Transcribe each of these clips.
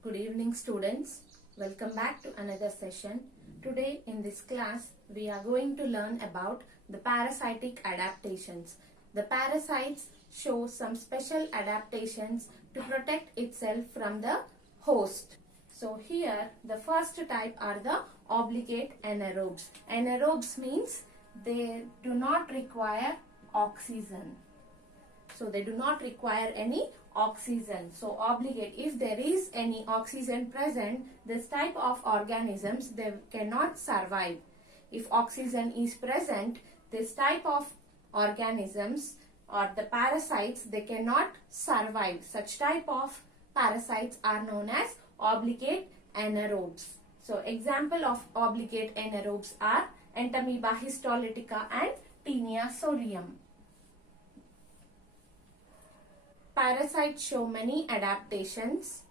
Good evening students. Welcome back to another session. Today in this class we are going to learn about the parasitic adaptations. The parasites show some special adaptations to protect itself from the host. So here the first type are the obligate anaerobes. Anaerobes means they do not require oxygen. So they do not require any oxygen. So obligate, if there is any oxygen present, this type of organisms, they cannot survive. If oxygen is present, this type of organisms or the parasites, they cannot survive. Such type of parasites are known as obligate anaerobes. So example of obligate anaerobes are Entamoeba histolytica and Taenia solium. Parasites show many adaptations.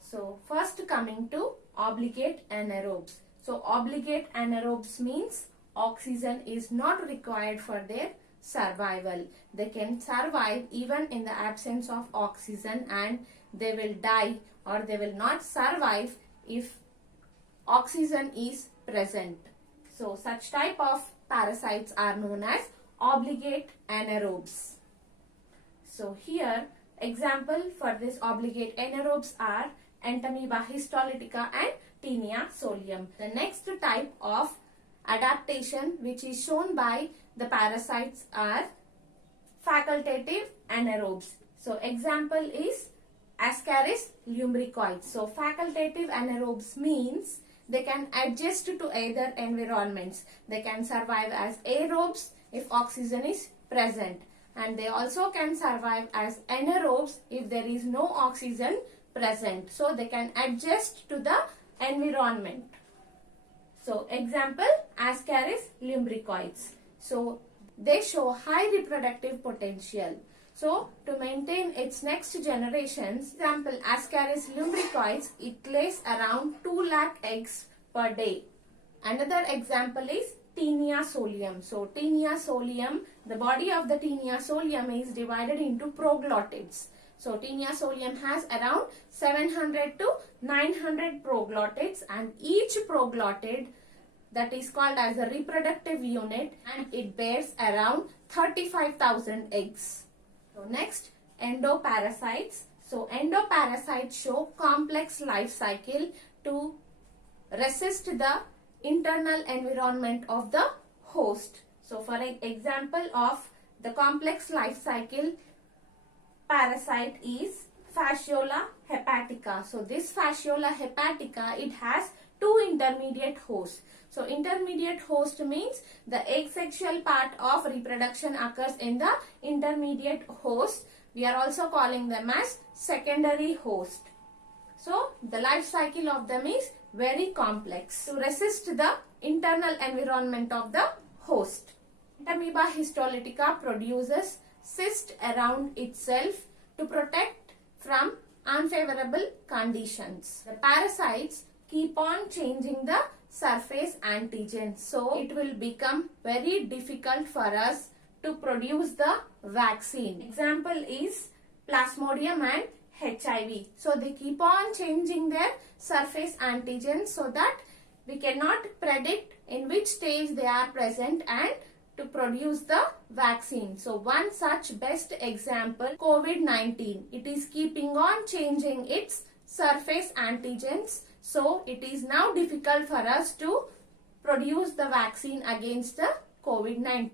So first coming to obligate anaerobes. So obligate anaerobes means oxygen is not required for their survival. They can survive even in the absence of oxygen, and they will die or they will not survive if oxygen is present. So such type of parasites are known as obligate anaerobes. So here example for this obligate anaerobes are Entamoeba histolytica and Taenia solium. The next type of adaptation which is shown by the parasites are facultative anaerobes. So example is Ascaris lumbricoides. So facultative anaerobes means they can adjust to either environments. They can survive as aerobes if oxygen is present, and they also can survive as anaerobes if there is no oxygen present. So they can adjust to the environment. So example Ascaris lumbricoids. So they show high reproductive potential. So to maintain its next generations, example Ascaris lumbricoids, it lays around 2 lakh eggs per day. Another example is Taenia solium. So Taenia solium, the body of the Taenia solium is divided into proglottids. So Taenia solium has around 700 to 900 proglottids, and each proglottid, that is called as a reproductive unit, and it bears around 35,000 eggs. So next, endoparasites. So endoparasites show complex life cycle to resist the internal environment of the host. So for an example of the complex life cycle parasite is Fasciola hepatica. So this Fasciola hepatica, it has 2 intermediate hosts. So intermediate host means the asexual part of reproduction occurs in the intermediate host. We are also calling them as secondary host. So the life cycle of them is very complex to resist the internal environment of the host. Entamoeba histolytica produces cyst around itself to protect from unfavorable conditions. The parasites keep on changing the surface antigens, so it will become very difficult for us to produce the vaccine. Example is Plasmodium and HIV. So they keep on changing their surface antigens so that we cannot predict in which stage they are present and to produce the vaccine. So one such best example, COVID-19. It is keeping on changing its surface antigens. So it is now difficult for us to produce the vaccine against the COVID-19.